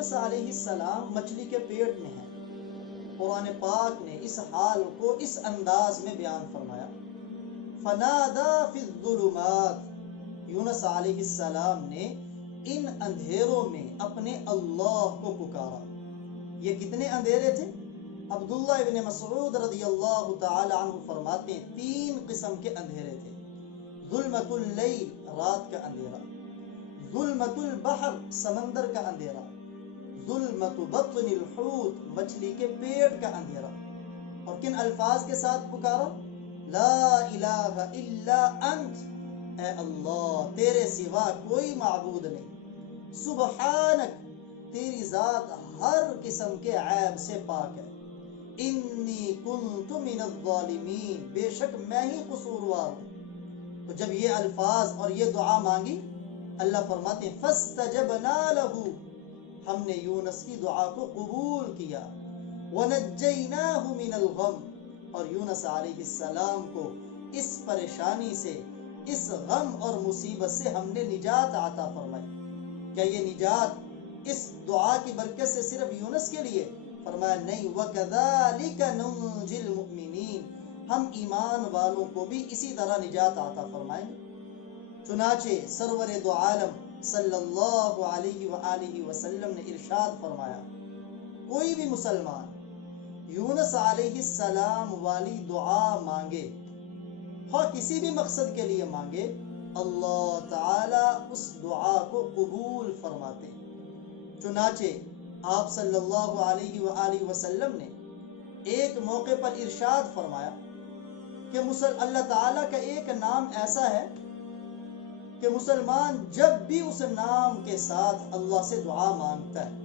یونس علیہ السلام مچھلی کے پیٹ میں ہیں۔ قرآن پاک نے اس حال کو اس انداز میں بیان فرمایا، فنادا فی الظلمات، یونس علیہ السلام نے ان اندھیروں میں اپنے اللہ کو پکارا۔ یہ کتنے اندھیرے تھے؟ عبداللہ ابن مسعود رضی اللہ تعالی عنہ فرماتے ہیں 3 قسم کے اندھیرے تھے۔ ظلمت اللیل، رات کا اندھیرا، ظلمت البحر، سمندر کا اندھیرا، ظلمت بطن الحوت، مچھلی کے پیٹ کا اندھیرا۔ اور کن الفاظ کے ساتھ پکارا؟ لا الہ الا انت، اے اللہ تیرے سوا کوئی معبود نہیں، سبحانک، تیری ذات ہر قسم کے عیب سے پاک ہے، انی کنت من الظالمین، بے شک میں ہی قصوروار ہوں۔ تو جب یہ الفاظ اور یہ دعا مانگی، اللہ فرماتے ہیں فاستجبنا لہ، ہم نے یونس کی دعا کو قبول کیا، ونجیناہ من الغم، اور یونس علیہ السلام کو اس پریشانی سے، اس غم اور مصیبت سے ہم نے نجات عطا فرمائی۔ کیا یہ نجات اس دعا کی برکت سے صرف یونس کے لیے؟ فرمایا نہیں، وَكَذَلِكَ نُنْجِي الْمُؤْمِنِينَ، ہم ایمان والوں کو بھی اسی طرح نجات عطا فرمائیں گے۔ چنانچہ سرور دو عالم صلی اللہ علیہ وآلہ وسلم نے ارشاد فرمایا، کوئی بھی مسلمان یونس علیہ السلام والی دعا مانگے، ہاں کسی بھی مقصد کے لیے مانگے، اللہ تعالی اس دعا کو قبول فرماتے ہیں۔ چنانچہ آپ صلی اللہ علیہ وآلہ وسلم نے ایک موقع پر ارشاد فرمایا کہ اللہ تعالیٰ کا ایک نام ایسا ہے کہ مسلمان جب بھی اس نام کے ساتھ اللہ سے دعا مانگتا ہے،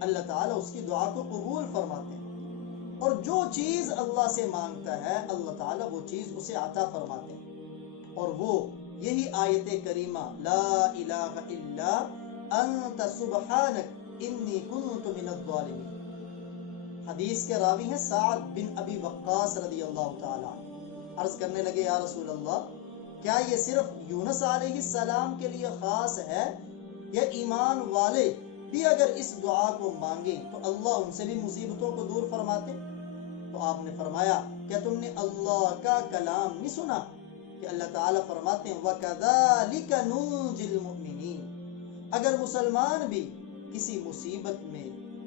اللہ تعالیٰ اس کی دعا کو قبول فرماتے ہیں، اور جو چیز اللہ سے مانگتا ہے اللہ تعالیٰ وہ چیز اسے عطا فرماتے ہیں۔ اور وہ یہی آیت کریمہ لا الہ الا انت سبحانک انی کنت من الظالمین۔ حدیث کے راوی ہیں سعد بن ابی وقاص رضی اللہ تعالی عنہ۔ عرض کرنے لگے یا رسول اللہ، کیا یہ صرف یونس علیہ السلام کے لیے خاص ہے، یا ایمان والے بھی اگر اس دعا کو مانگیں تو اللہ ان سے بھی مصیبتوں کو دور فرماتے؟ تو آپ نے فرمایا، کیا تم نے اللہ کا کلام نہیں سنا کہ اللہ تعالیٰ فرماتے ہیں وَكَذَلِكَ نُنْجِي الْمُؤْمِنِينَ، اگر مسلمان بھی کسی مصیبت میں،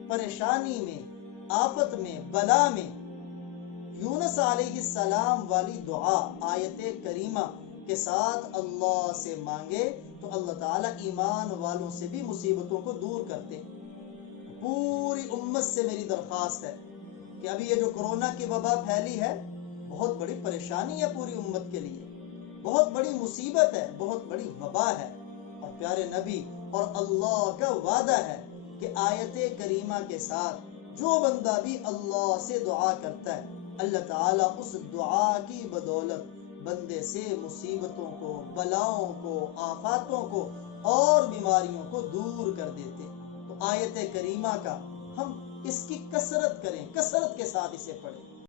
پریشانی میں، آفت میں، بلا میں یونس علیہ السلام والی دعا آیت کریمہ کے ساتھ اللہ سے مانگے تو اللہ تعالیٰ ایمان والوں سے بھی مصیبتوں کو دور کرتے ہیں۔ پوری امت سے میری درخواست ہے کہ ابھی یہ جو کرونا کی وبا پھیلی ہے، بہت بڑی پریشانی ہے پوری امت کے لیے، بہت بڑی مصیبت ہے، بہت بڑی وبا ہے، اور پیارے نبی اور اللہ کا وعدہ ہے کہ آیت کریمہ کے ساتھ جو بندہ بھی اللہ سے دعا کرتا ہے، اللہ تعالیٰ اس دعا کی بدولت بندے سے مصیبتوں کو، بلاؤں کو، آفاتوں کو اور بیماریوں کو دور کر دیتے۔ تو آیت کریمہ کا ہم اس کی کثرت کریں، کثرت کے ساتھ اسے پڑھیں۔